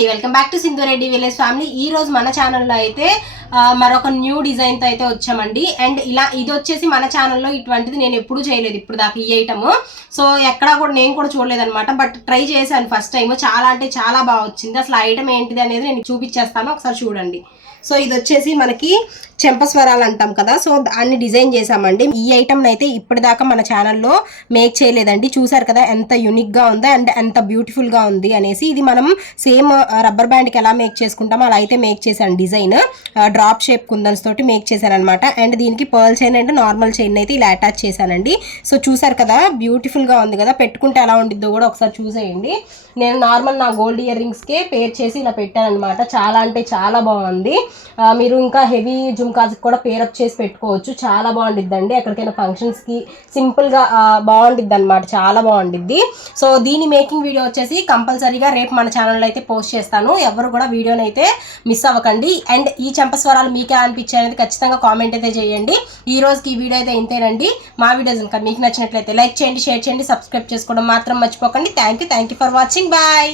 అండి, welcome back to Sindhu Reddy village family. ఈ రోజు మన ఛానల్లో అయితే మరొక న్యూ డిజైన్తో అయితే వచ్చామండి. అండ్ ఇది వచ్చేసి మన ఛానల్లో ఇటువంటిది నేను ఎప్పుడూ చేయలేదు ఇప్పుడు దాకా ఈ ఐటమ్. సో ఎక్కడా కూడా నేను కూడా చూడలేదు అనమాట. బట్ ట్రై చేశాను ఫస్ట్ టైం. చాలా అంటే చాలా బాగా వచ్చింది. అసలు ఆ ఐటమ్ ఏంటిది అనేది నేను చూపించేస్తాను, ఒకసారి చూడండి. సో ఇది వచ్చేసి మనకి చెంపస్వరాలు అంటాం కదా, సో దాన్ని డిజైన్ చేసామండి. ఈ ఐటమ్ అయితే ఇప్పటిదాకా మన ఛానల్లో మేక్ చేయలేదండి. చూసారు కదా ఎంత యూనిక్గా ఉందో అండ్ ఎంత బ్యూటిఫుల్గా ఉంది అనేసి. ఇది మనం సేమ్ రబ్బర్ బ్యాండ్కి ఎలా మేక్ చేసుకుంటామో అలా అయితే మేక్ చేశాను. డిజైన్ డ్రాప్ షేప్ కుందన్స్ తోటి మేక్ చేశాను అనమాట. అండ్ దీనికి pearl chain and normal chain అయితే ఇలా అటాచ్ చేశానండి. సో చూసారు కదా బ్యూటిఫుల్గా ఉంది కదా, పెట్టుకుంటే ఎలా ఉండిద్దో కూడా ఒకసారి చూసేయండి. నేను నార్మల్ నా గోల్డ్ ఇయర్ రింగ్స్కే పేర్ చేసి ఇలా పెట్టాను అనమాట. చాలా అంటే చాలా బాగుంది. మీరు ఇంకా హెవీ జుమ్కాస్కి కూడా పేరప్ చేసి పెట్టుకోవచ్చు. చాలా బాగుండిద్దండి. ఎక్కడికైనా ఫంక్షన్స్కి సింపుల్గా బాగుండిద్ది అనమాట, చాలా బాగుండిద్ది. సో దీని మేకింగ్ వీడియో వచ్చేసి కంపల్సరీగా రేపు మన ఛానల్లో అయితే పోస్ట్ చేస్తాను. ఎవరు కూడా వీడియోని అయితే మిస్ అవ్వకండి. అండ్ ఈ చెంపస్వరాలు మీకు ఎలా అనిపించాయి అనేది ఖచ్చితంగా కామెంట్ అయితే చేయండి. ఈ రోజుకి ఈ వీడియో అయితే ఇంతేనండి. మా వీడియోస్ ఇంకా మీకు నచ్చినట్లయితే లైక్ చేయండి, షేర్ చేయండి, సబ్స్క్రైబ్ చేసుకోవడం మాత్రం మర్చిపోకండి. Thank you for watching. Bye.